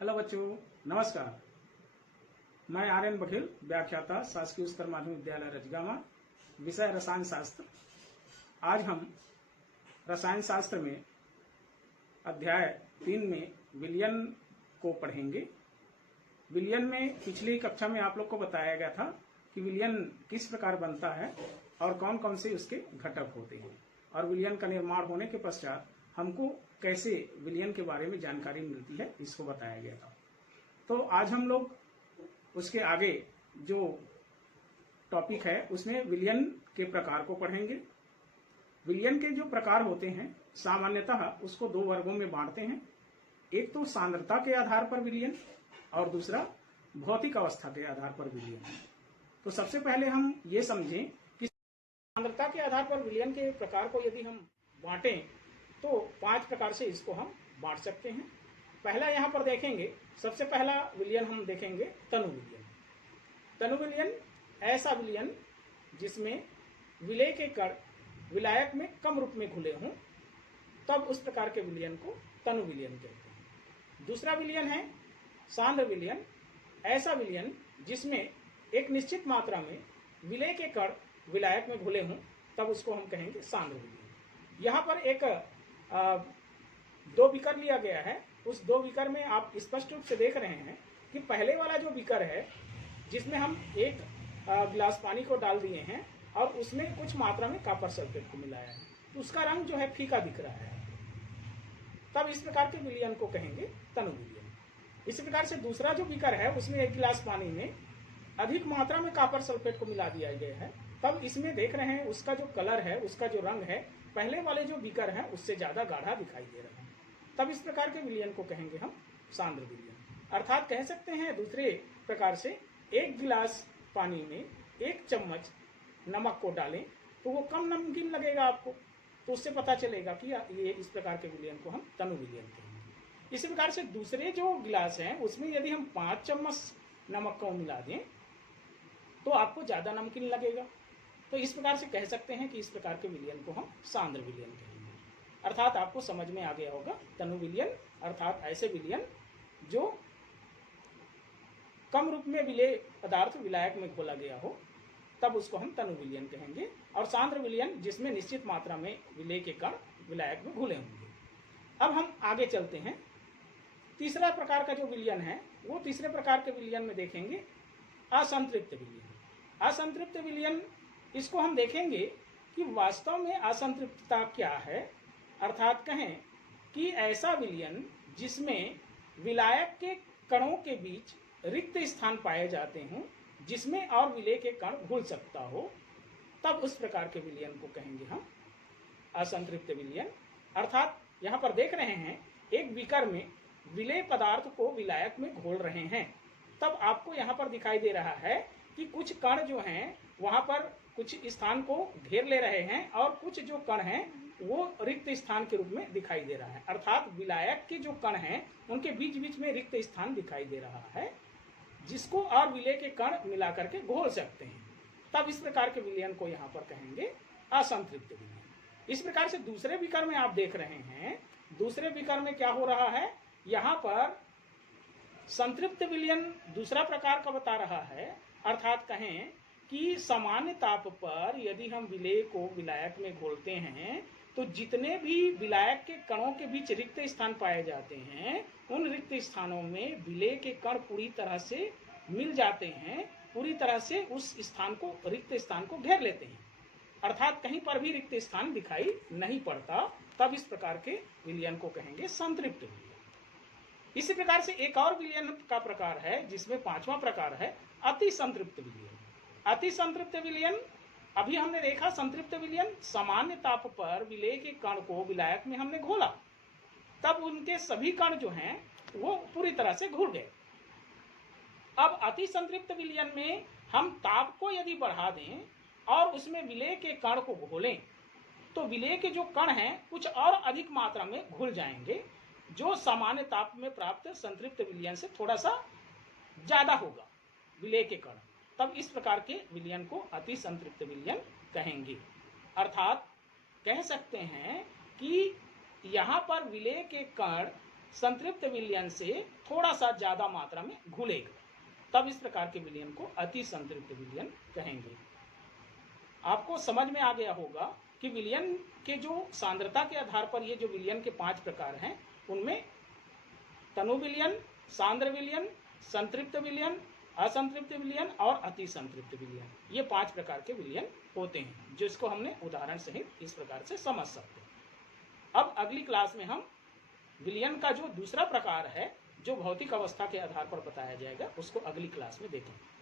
Hello बच्चों, नमस्कार। मैं आर्यन बघेल, व्याख्याता, शासकीय उच्चतर माध्यमिक विद्यालय रजगामा, विषय रसायन शास्त्र। आज हम रसायन शास्त्र में अध्याय 3 में विलयन को पढ़ेंगे। विलयन में पिछली कक्षा में आप लोग को बताया गया था कि विलयन किस प्रकार बनता है और कौन कौन से उसके घटक होते हैं, और विलयन का निर्माण होने के पश्चात हमको कैसे विलयन के बारे में जानकारी मिलती है, इसको बताया गया था। तो आज हम लोग उसके आगे जो टॉपिक है उसमें विलयन के प्रकार को पढ़ेंगे। विलयन के जो प्रकार होते हैं सामान्यतः उसको 2 वर्गों में बांटते हैं। एक तो सांद्रता के आधार पर विलयन और दूसरा भौतिक अवस्था के आधार पर विलयन। तो सबसे पहले हम ये समझें कि सांद्रता के आधार पर विलयन के प्रकार को यदि हम बांटें तो 5 प्रकार से इसको हम बांट सकते हैं। पहला यहाँ पर देखेंगे, सबसे पहला विलयन हम देखेंगे तनु विलयन। तनु विलयन ऐसा विलयन जिसमें विलेय के कण विलायक में कम रूप में घुले हों, तब उस प्रकार के विलयन को तनु विलयन कहते हैं। दूसरा विलयन है सांद्र विलयन। ऐसा विलयन जिसमें एक निश्चित मात्रा में विलेय के कण विलायक में घुले हों, तब उसको हम कहेंगे सांद्र विलयन। यहाँ पर एक 2 बीकर लिया गया है। उस 2 बीकर में आप स्पष्ट रूप से देख रहे हैं कि पहले वाला जो बीकर है जिसमें हम 1 गिलास पानी को डाल दिए हैं और उसमें कुछ मात्रा में कॉपर सल्फेट को मिलाया है, तो उसका रंग जो है फीका दिख रहा है, तब इस प्रकार के विलयन को कहेंगे तनु विलयन। इसी प्रकार से दूसरा जो बीकर है उसमें 1 गिलास पानी में अधिक मात्रा में कॉपर सल्फेट को मिला दिया गया है, तब इसमें देख रहे हैं उसका जो कलर है, उसका जो रंग है पहले वाले जो बीकर है उससे ज्यादा गाढ़ा दिखाई दे रहा है, तब इस प्रकार के विलयन को कहेंगे हम सांद्र विलयन। अर्थात कह सकते हैं दूसरे प्रकार से 1 गिलास पानी में 1 चम्मच नमक को डालें तो वो कम नमकीन लगेगा आपको, तो उससे पता चलेगा कि ये इस प्रकार के विलयन को हम तनु विलयन कहेंगे। इसी प्रकार से दूसरे जो गिलास हैं उसमें यदि हम 5 चम्मच नमक को मिला दें तो आपको ज्यादा नमकीन लगेगा, तो इस प्रकार से कह सकते हैं कि इस प्रकार के विलयन को हम सांद्र विलयन कहेंगे। अर्थात आपको समझ में आ गया होगा तनु विलयन अर्थात ऐसे विलयन जो कम रूप में विलेय पदार्थ विलायक में घोला गया हो, तब उसको हम तनु विलयन कहेंगे, और सांद्र विलयन जिसमें निश्चित मात्रा में विलेय के कण विलायक में घुले होंगे। अब हम आगे चलते हैं। तीसरा प्रकार का जो विलयन है वो तीसरे प्रकार के विलयन में देखेंगे असंतृप्त विलयन। असंतृप्त विलयन इसको हम देखेंगे कि वास्तव में असंतृप्तता क्या है, अर्थात कहें कि ऐसा विलयन जिसमें विलायक के कणों के बीच रिक्त स्थान पाए जाते हों जिसमें और विलेय के कण घुल सकता हो, तब उस प्रकार के विलयन को कहेंगे हम असंतृप्त विलयन। अर्थात यहाँ पर देख रहे हैं एक बीकर में विलेय पदार्थ को विलायक में घोल रहे हैं, तब आपको यहाँ पर दिखाई दे रहा है कि कुछ कण जो हैं वहां पर कुछ स्थान को घेर ले रहे हैं और कुछ जो कण हैं वो रिक्त स्थान के रूप में दिखाई दे रहा है। अर्थात विलायक के जो कण हैं उनके बीच बीच में रिक्त स्थान दिखाई दे रहा है जिसको और विलेय के कण मिला करके घोल सकते हैं, तब इस प्रकार के विलयन को यहाँ पर कहेंगे असंतृप्त विलयन। इस प्रकार से दूसरे बीकर में आप देख रहे हैं, दूसरे बीकर में क्या हो रहा है, यहाँ पर संतृप्त विलयन दूसरा प्रकार का बता रहा है। अर्थात कहें कि सामान्य ताप पर यदि हम विलेय को विलायक में घोलते हैं तो जितने भी विलायक के कणों के बीच रिक्त स्थान पाए जाते हैं उन रिक्त स्थानों में विलेय के कण पूरी तरह से मिल जाते हैं, पूरी तरह से उस स्थान को रिक्त स्थान को घेर लेते हैं, अर्थात कहीं पर भी रिक्त स्थान दिखाई नहीं पड़ता, तब इस प्रकार के विलयन को कहेंगे संतृप्त विलयन। इसी प्रकार से एक और विलयन का प्रकार है जिसमें 5वां प्रकार है अति संतृप्त विलयन। अति संतृप्त विलयन अभी हमने देखा, संतृप्त विलयन सामान्य ताप पर विलेय के कण को विलायक में हमने घोला, तब उनके सभी कण जो हैं वो पूरी तरह से घुल गए। अब अति संतृप्त विलयन में हम ताप को यदि बढ़ा दें और उसमें विलेय के कण को घोलें तो विलेय के जो कण हैं कुछ और अधिक मात्रा में घुल जाएंगे, जो सामान्य ताप में प्राप्त संतृप्त विलयन से थोड़ा सा ज्यादा होगा विलेय के कण, तब इस प्रकार के विलयन को अति संतृप्त विलयन कहेंगे। अर्थात कह सकते हैं कि यहाँ पर विलेय के कण संतृप्त विलयन से थोड़ा सा ज्यादा मात्रा में घुलेगा, तब इस प्रकार के विलयन को अति संतृप्त विलयन कहेंगे। आपको समझ में आ गया होगा कि विलयन के जो सांद्रता के आधार पर ये जो विलयन के 5 प्रकार हैं, उनमें तनु विलयन, सांद्र विलयन, संतृप्त विलयन, असंतृप्त विलयन और अति संतृप्त विलयन, ये 5 प्रकार के विलयन होते हैं, जिसको हमने उदाहरण सहित इस प्रकार से समझ सकते हैं। अब अगली क्लास में हम विलयन का जो दूसरा प्रकार है, जो भौतिक अवस्था के आधार पर बताया जाएगा, उसको अगली क्लास में देखेंगे।